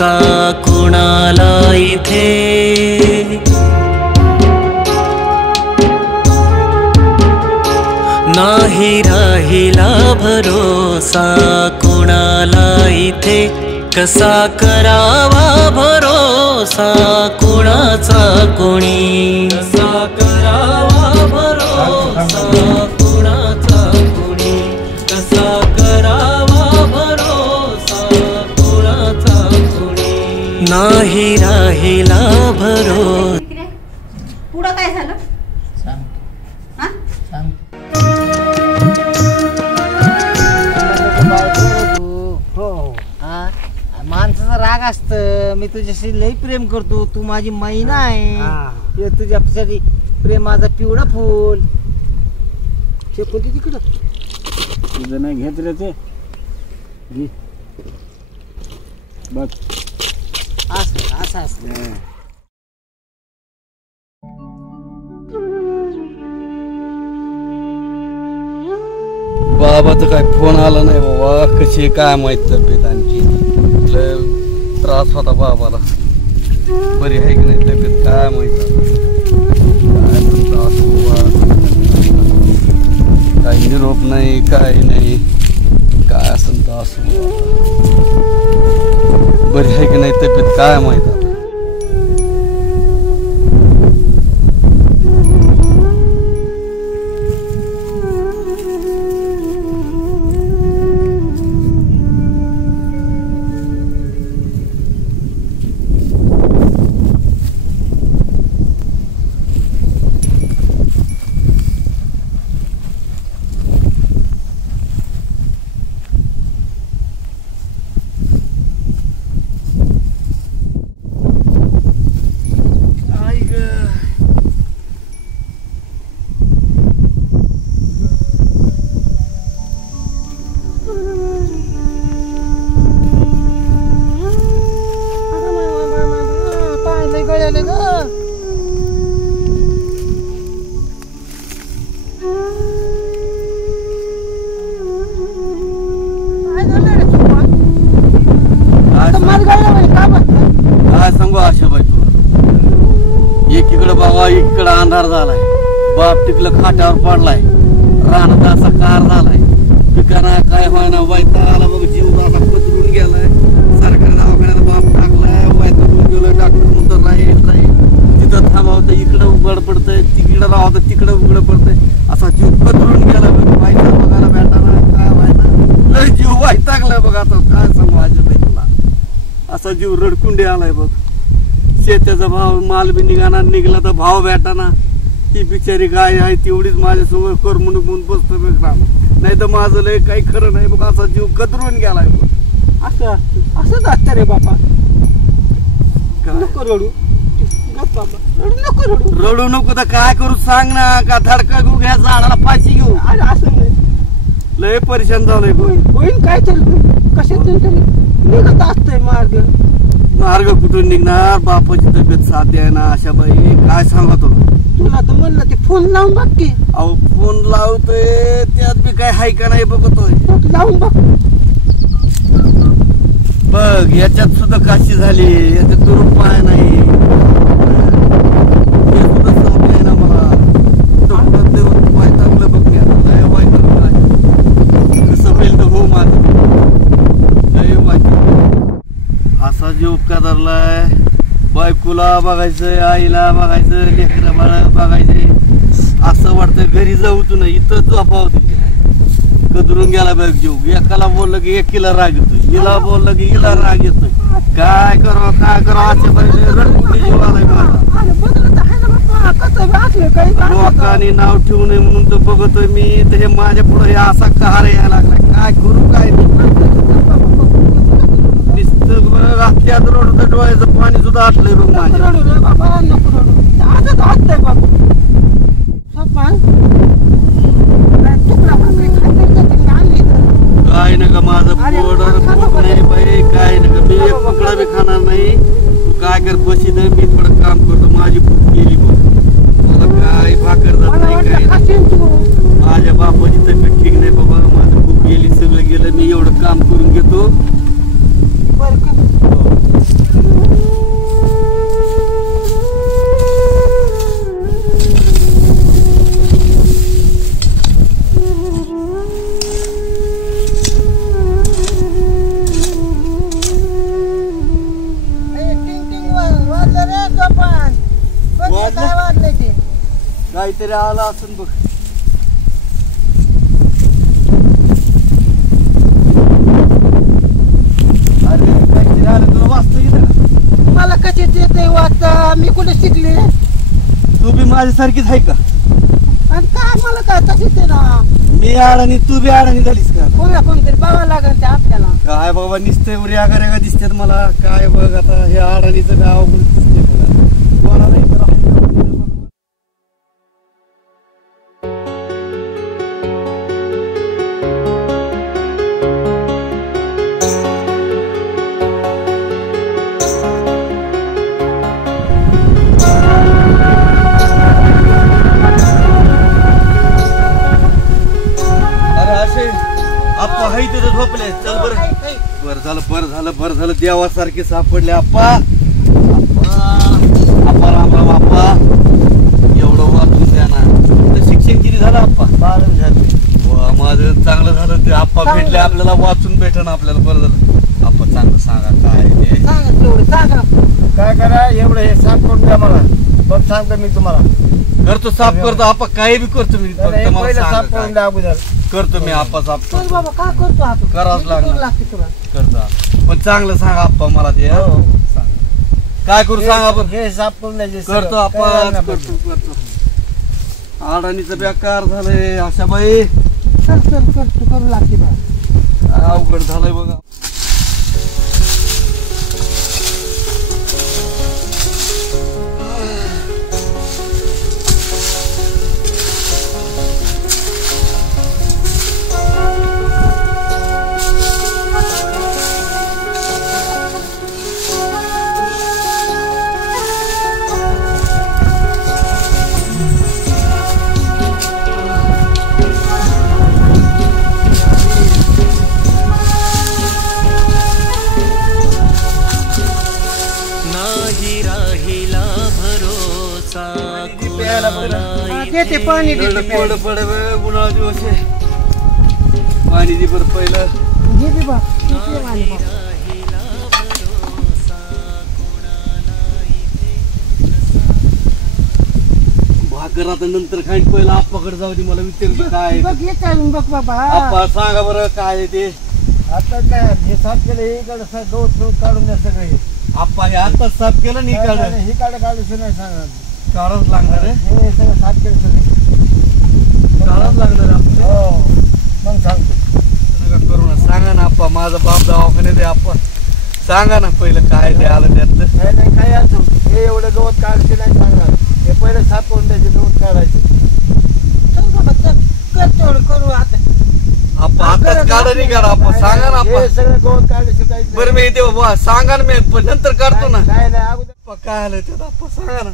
भरोसा कुणाला इथे, नाही राहिला भरोसा कुणाला इथे, कसा करावा भरोसा कुणाचा कोणी, कसा करावा भरोसा कुणाचा कोणी, कसा करावा भरोसा कुणाचा कोणी, नाही राहिला भरोसा. पुढं काय झालं सांग. हा सांग. माणसाचा राग असत. मी तुझ्याशी लई प्रेम करतो, तू माझी मैना आहे, तुझ्यासाठी प्रेमाचं पिवळं फुल. ते कोणती तिकडं तुझं नाही घेत रे, ते घे बघ. असं असं बाबाचं काय फोन आला नाही बाबा, कशी काय माहित तब्येत, आणखी लय त्रास होता बाबाला. बरी आहे की नाही तब्येत काय माहित, काय त्रास काही निरोप नाही काही नाही, काय असं त्रास. बरी आहे की नाही तब्येत काय माहित. काय सांगू आशाबाई तुला, एकीकडे बाबा एकीकडे अंधार झालाय, बाप तिकडं खाट्यावर पडलाय, रानात असा कार झालाय, पिकाना काय व्हायना, वैताग आला बघ, जीव आता कचरून गेलाय. सरकारी दवाखान्यात बाप टाकलाय, वैतागून गेलोय, डॉक्टर म्हणतो राहील तिथं थांबावतं, इकडं उघड पडतंय, तिकडं राहतं तिकडं उघड पडतंय, असा जीव कचरून गेलाय बघ. वैताग बघायला भेटाना, काय व्हायना, लय जीव वैतागलाय बघ. आता काय सांगू आशाबाई तुला, असा जीव रडकुंडी आलाय बघ. शेताचा भाव माल बी निघला तर भाव भेटाना, ती बिचारी गाय आहे तेवढीच माझ्यासमोर करमणूक म्हणून बसतो बघ. नाही तर माझं लय काही खरं नाही बघ, असा जीव कतरून गेलाय बघ. असं असंच असतं रे बापा, नको रडू, नको रडू, रडू नको तर काय करू सांग ना, का धडका घेऊ, घ्या झाडाला फाशी घेऊ. असं लय परेशान झालंय बघ. होईल काय तरी, कशात तरी निघत असतंय मार्ग कुठून निघणार, बापाची तब्येत साध्य आहे ना आशाबाई, काय सांगा तुला तर म्हणलं ते फोन लावून बघ की. अहो फोन लावतोय त्यात बी काय हाय का नाही बघतोय, लावून बघ. बघ याच्यात सुद्धा काशी झाली, याच्यात दुरुप पाय नाही, हे सुद्धा साध्य ना मला. वैतागलं बघ, कसं होईल तर हो माझं, लय वाईट. असा जीव कदरलाय, बायकोला बघायचं, आईला बघायचं, लेकरा बाळा बघायचंय, असं वाटतंय घरी जाऊ तू नाही, इथं झोपाव तुझ्या. कदरून गेला बघ जीव. एकाला बोललं की एकीला राग येतोय, हिला बोललं की हिला राग येतोय. काय करावं काय करावं असे पहिले रडकुंडी जीव आलाय माझा. लोकांनी नाव ठेवू नये म्हणून तर बघतोय मी, तर हे माझ्या पुढे असा कहार यायला लागलाय, काय करू काय नाही. रोड डोळ्याचं पाणी सुद्धा असलंय बघ माझ्या. काय नका माझं पोट नाही बाई, काय नका, मी एक पकडा बी खाणार नाही. तू काय कर बशी दे, मी थोडं काम करतो, माझी भूक गेली बघ. मला काय भाकर जात नाही काय नाही. माझ्या बापाची तब्येत ठीक नाही बाबा, माझं भूक गेली, सगळं गेलं, मी एवढं काम करून घेतो. काहीतरी आलं असं बघ. अरे काहीतरी आलं तुला वाचता येतं का? मला कसे येते वाचता मी कुठे शिकले तू बी माझ्यासारखीच आहे का? आणि काय मला काय तशीच आहे ना मी अडाणी तू बी अडाणी झालीस का? कोणतरी बघावं लागेल ते आपल्याला काय बाबा निसते रेगा रेगा दिसतात मला. काय बघ आता हे अडाणीचं गाव दिसते बघा. कोणाला इथं राहायचं बघ. अरे तिथं झोपले. चल बरं झालं देवासारखे सापडले आप्पा. आप्पा राम राम आप्पा. एवढं वाचून द्या ना. शिक्षण किती झालं आप्पा? 12 झाले. वा माझं चांगलं झालं ते आप्पा भेटले आपल्याला वाचून भेटन आपल्याला. बरं झालं आप्पा. चांगलं सांगा काय ते. सांगा काय करा एवढं हे साफ करून द्या मला. मग सांगतो मी तुम्हाला. करतो साफ करतो आप्पा. काही बी करतो मी. फक्त मला पहिलं सांगा साफ करून काय. द्या अगोदर. करतो मी आप्पा साफ चल करतो. बाबा काय करतो आता करावंच लागणार. लागते तुला करतो पण चांगलं सांगा आप्पा मला ते. हं? हो. सांगा. काय करू सांगा आपण. हे साफ करून द्यायचे करतो आपण. करतो. अडाणीचं बेकार झालंय आशाबाई. चल तू करू लागते बा अवघड झालंय बघा. देते पाणी देते पड उन्हाळा दिवस आहे. पाणी दे बरं पहिलं. देते बा देते पाणी बा. भाकर आता नंतर खाईन. पहिलं आप्पाकडे जाऊ दे. मला विचार काय बघ ये चालून बघ बाबा आप्पा सांगा बरं काय आहे ते. आता काय हे साफ केलं हे इकडे गवत काढून द्या सगळे. आप्पा हे आताच साफ केलं नाही काढ. हे काढून नाही सांगा. काढावंच लागणार आहे. हे सगळं साफ केलं सगळे. काढावंच लागणार आहे. हो मग सांगतो. नका करू ना. सांगा ना आप्पा. माझा बाप दवाखान्यात आहे आप्पा. सांगा ना पहिलं काय ते आलं त्यातलं. नाही काय असं हे एवढं गवत काढायचे नाही सांगणार. हे पहिलं साफ करून द्यायचे गवत काढायचे. चल बाबा चल कर तेवढं करू आता आप्पा आताच काढा नाही काढा आप्पा. सांगा ना आप्पा. हे सगळं गवत काढायचं काही बरं मी येते बाबा. सांगा ना मी पण नंतर काढतो ना. नाही अगोदर आप्पा काय आलं त्यात आप्पा सांगा ना.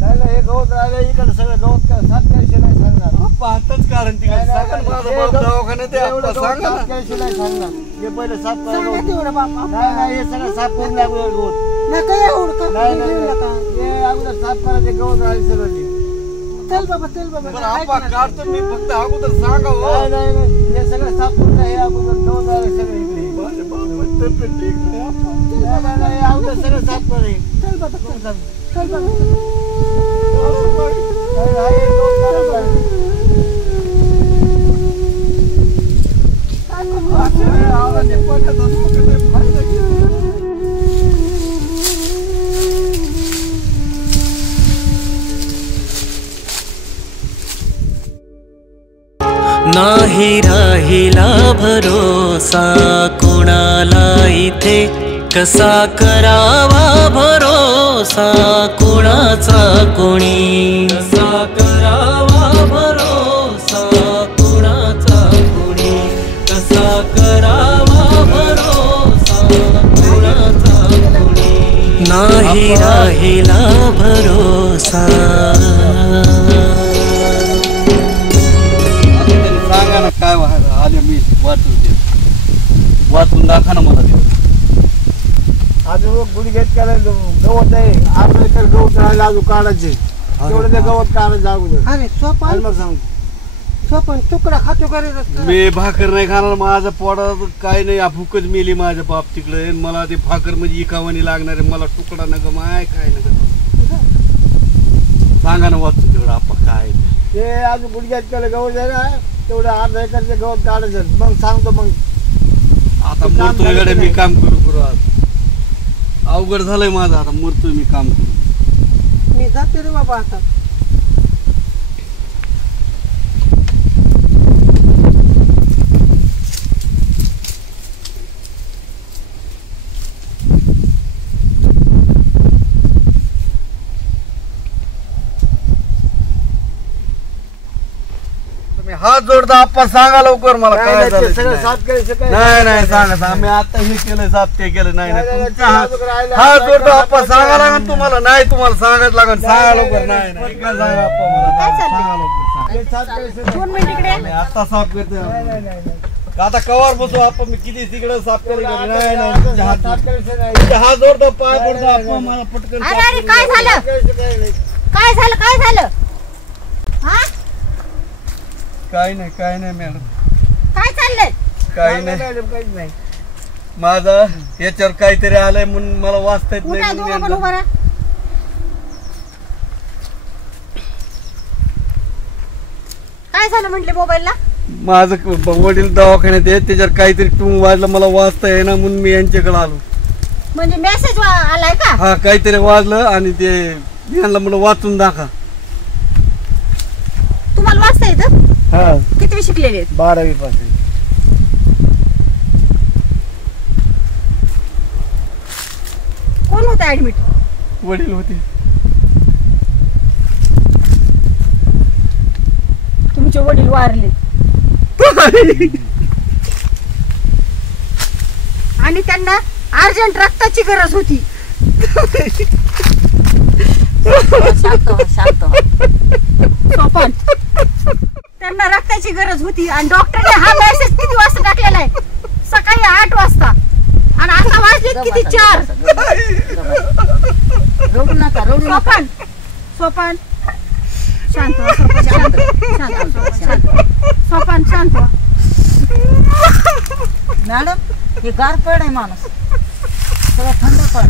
नाही हे गवत राहिलं इकडे सगळं गवत साफ करायचे नाही सांगणार. आप्पा आताच काढून तिकडे सांगा ना. माझा बाप दवाखान्यात आहे आप्पा. सांगा ना. नाही सांगणार. हे पहिलं साफ सांगा करा. तेवढं बाबा नाही हे सगळं साफ करून द्या अगोदर गवत. नका एवढं का नाही हे अगोदर साफ करायचे गवत राहिले सगळं. चल बाबा बरं आप्पा काढतो मी. फक्त अगोदर सांगा हो. नाही हे सगळं साफ करून द्या. हे अगोदर गवत राहिले सगळं इकडे. माझ्या बापाची तब्येत ठीक नाही आप्पा. नाही अगोदर सगळं साफ करे. चल बाबा चल बाबा नाही राहिला भरोसा कुणाला इथे. कसा करावा भरोसा कुणाचा कुणी. कसा करावा भरोसा कुणाचा कुणी. कसा करावा भरोसा कुणाचा कुणी. नाही राहिला भरोसा. सांगा ना काय आले. मी वाचून दाखवा ना मला ते. अजून गुढी घेत करायला गवत आहे. आपल्याकडे गवत राहिलं अजून काढायचे. तेवढं ते गवत काढायचं अगोदर. अरे सोपा मग सांग. सोपा तुकडा खातो करायचं मी भाकर नाही खाणार. माझं पोटात काय नाही. भूकच मेली माझ्या बाप तिकडे. मला ते भाकर म्हणजे इकावानी लागणार आहे. मला तुकडा नका माय काय नका. सांगा ना वाचू तेवढं आपण काय ते. ते अजून गुडघ्यात केलं गवत आहे ना तेवढं अर्धा एकरचं गवत काढायचं मग सांगतो मग आता ते काम मरतोय झालं गड्या की मी नाही? काम करू आज अवघड झालंय माझं आता मरतोय मी काम करू. मी जाते रे बाबा आता. तुम्ही हात जोडता आपण सांगा लवकर मला काय काय नाही, ते झालं सगळं नाही. साफ करायचं काय नाही सांगा आम्ही आता हे केलं साफ ते केलं नाही नाही, नाही, तुमच्या ते हात अजून राहिलं. हात जोडतो हात आपण जोडतो. सांगा लागेल तुम्हाला नाही तुम्हाला सांगायला लागेल सांगा नाही, लवकर नाही, नाही नाही. काय सांगा आपण मला काय नाही, चाललंय? सांगा लवकर सांगा. ते साफ करायचं नाही. 2 मिनिट इकडे. नाही, आता साफ करते नाही, नाही, नाही. आता कवर बसू आपण मी किती तिकडे साफ केलं तेवढं नाही आता नाही तुमच्या हात साफ करायचं नाही. तुमच्या हात जोडतो पाय नाही, जोडतो नाही, आपण नाही. मला पटकन अरे साफ अरे करून काय द्या. झालं? करायचं काय नाही. काय झालं हा काही नाही मॅडम काय चाललंय? काही नाही, नाही मॅडम, काहीच नाही. माझं याच्यावर काहीतरी आलंय म्हणून मला वाचता येत उठा दोघं पण नाही उभा राहा. काय झालं म्हटले मोबाईलला? माझं वडील दवाखान्यात आहे त्याच्यावर काहीतरी टूम वाजलं मला वाचता येईना म्हणून मी यांच्याकडे आलो म्हणजे मेसेज आलाय का? हा काहीतरी वाजलं आणि ते यांना म्हणलं वाचून दाखवा तुम्हाला वाचता येतं? हा किती शिकलेले आहेत? 12वी पासून कोण होतं ऍडमिट? वडील होते तुमचे वडील वारले आणि त्यांना अर्जंट रक्ताची गरज होती. सोपन. त्यांना रक्ताची गरज होती आणि डॉक्टरने हा मेसेज किती वाजता टाकलेला आहे? सकाळी 8 वाजता आणि आता वाजले किती 4. रडू नका रडू नका सोपन सोपन शांत व्हा, सोपन, शांत सोपन शांत व्हा. मॅडम हे गारपड आहे माणूस सगळं थंड पड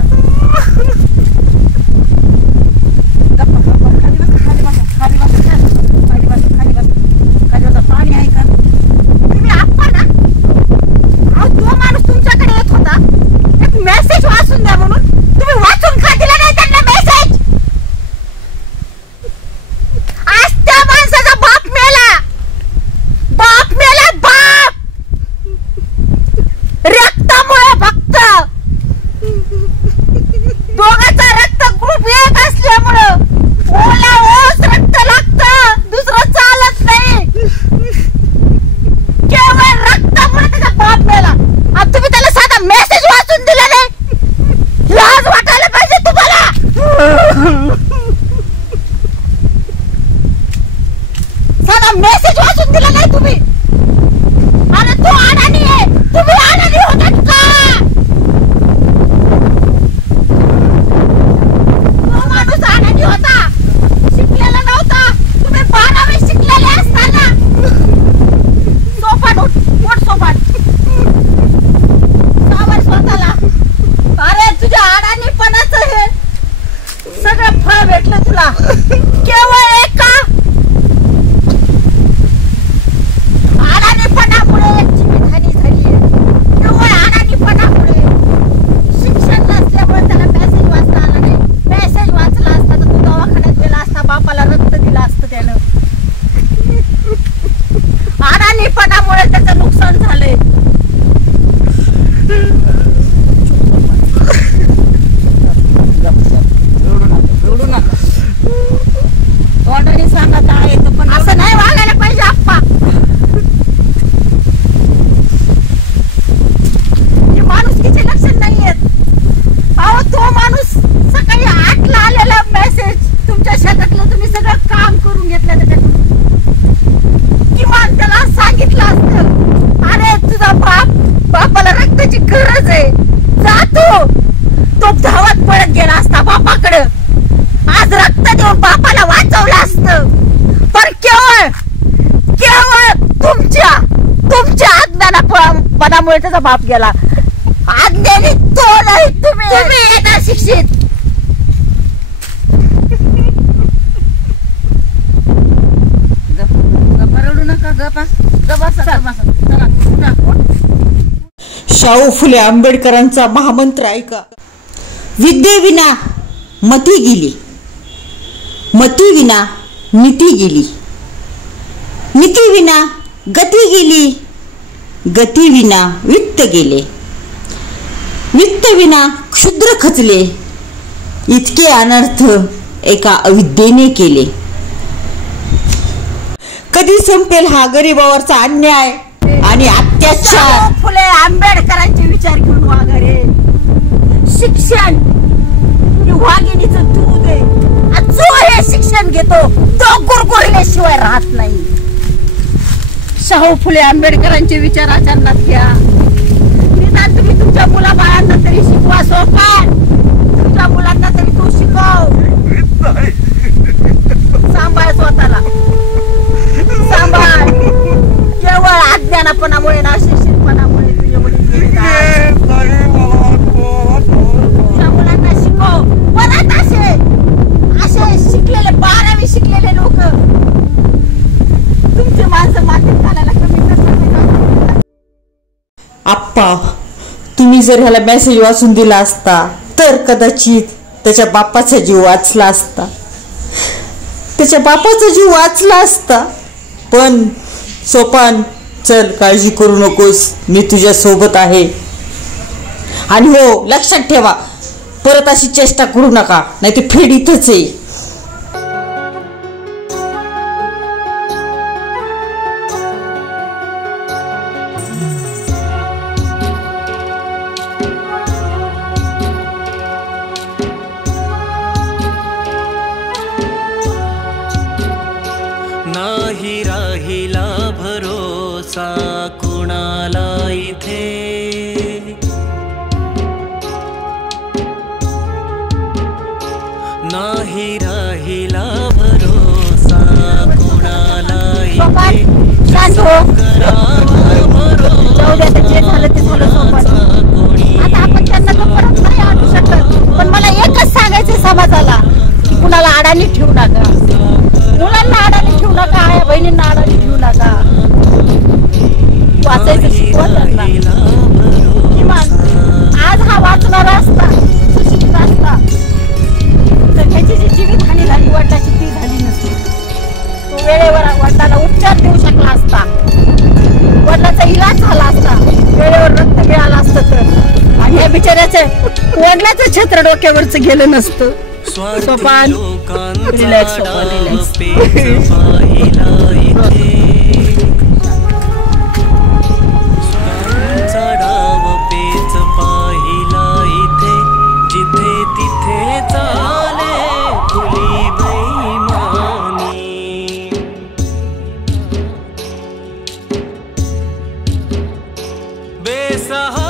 गप्पा गप्पा खाली बस खाली बस खाली बस खाली बस खाली बस खाली बस पाणी आहे का तुम्ही आप्पा ना? अहो तो माणूस तुमच्याकडे येत होता एक मेसेज वाचून द्या म्हणून तुम्ही वाचून का दिला नाही त्यांना मेसेज? आज त्या माणसाचा बाप मेला बाप रक्तामुळे फक्त दोघांचा रक्त ग्रुप एक असल्यामुळं ओला ओस रक्त लागतं दुसरं चालत नाही. केवळ रक्तामुळे त्याचा बाप मेला आणि तुम्ही त्याला साधा मेसेज वाचून दिला नाही. लाज वाटायला पाहिजे तुम्हाला. साधा मेसेज वाचून दिला नाही तुम्ही आणि तो अडाणी आहे. तुम्ही अडाणी होतात का? तो माणूस अडाणी होता शिकलेला नव्हता. तुम्ही 12वी शिकलेले असताना सोपान उठ सोपान सावर स्वतःला. अरे तुझ्या अडाणीपणाचं हे सगळं फळ भेटलं तुला केवळ एका अडाणीपणामुळे एक जीवितहानी झाली आहे. केवळ अडाणीपणामुळे शिक्षण नसल्यामुळे त्याला मेसेज वाचता आला नाही. मेसेज वाचला असता तर तू दवाखान्यात गेला असता बापाला रक्त दिलं असतं त्यानं. अडाणीपणामुळे त्याचं नुकसान झालंय. रडू नका तोंडाने सांगा काय येतं पण असं नाही वागायला पाहिजे आप्पा. हे माणुसकीचे लक्षण नाहीयेत. अहो तो माणूस सकाळी 8ला आलेला मेसेज तुमच्या शेतातलं तुम्ही सगळं काम करून घेतलं त्याच्याकडून. किमान त्याला सांगितलं असतं अरे तुझा बापाला रक्ताची गरज आहे जा तो धावत पळत गेला असता बापाकडं. आज रक्त देऊन बापाला वाचवलं असतं. पण केवळ तुमच्या अज्ञानापणामुळे त्याचा बाप गेला. अज्ञानी तो नाही तुम्ही येणार शिक्षित. शाहू फुले आंबेडकरांचा महामंत्र ऐका. विद्येविना मती गेली, मतीविना नीती गेली, नीतीविना गती गेली, गतीविना वित्त गेले, वित्तविना क्षुद्र खचले, इतके अनर्थ एका अविद्येने केले. कधी संपेल हा गरिबावरचा अन्याय आणि अत्याचार? फुले आंबेडकरांचे विचार घेऊन वागा रे. शिक्षण हे वाघिणीचं दूध आहे. जो हे शिक्षण घेतो तो गुरगुरल्याशिवाय राहत नाही. शाहू फुले आंबेडकरांचे विचार आचरणात घ्या. निदान तुम्ही तुमच्या मुलाबाळांना तरी शिकवा. सोपान तुमच्या मुलांना तरी तू शिकव. सांभाळ स्वतःला, सांभाळ. केवळ अज्ञानापणामुळे ना शिक्षितपणामुळे तुझे मुली तुझ्या मुलांना शिकव. परत असे शिकलेले 12वी शिकलेले लोक तुमची माणसं मातीत घालायला कमी करतात. आप्पा, तुम्ही जर ह्याला मेसेज वाचून दिला असता तर कदाचित त्याच्या बापाचा जीव वाचला असता, त्याच्या बापाचा जीव वाचला असता. पण सोपान, चल, काळजी करू नकोस, मी तुझ्या सोबत आहे. आणि हो, लक्षात ठेवा, परत अशी चेष्टा करू नका, नाही ते फेड इथंच आहे. नाही राहिला भरोसा कुणाला इथे, नाही राहिला भरोसा कुणाला इथे. शांत हो. जाऊ द्या, जे झालं ते झालं. आता आपण त्यांना तर परत नाही आणू शकत. पण मला एकच सांगायचं समाजाला की कुणाला अडाणी ठेवू नका. मुलांना अडाणी ठेवू नका, आया बहिणींना अडाणी ठेवू नका. वाचायचं शिकवा त्यांना. किमान आज हा वाचणारा असता, सुशिक्षित असता, तर त्याची जी जीवितहानी झाली वडिलाची ती झाली नसती. तो वेळेवर वडिलाला उपचार देऊ शकला असता, वडिलाचा इलाज झाला असता, वेळेवर रक्त मिळालं असतं तर. आणि या बिचाऱ्याचं वडिलाचं छत्र डोक्यावरच गेलं नसतं. Sopan, relax, Sopan, relax. बेसहा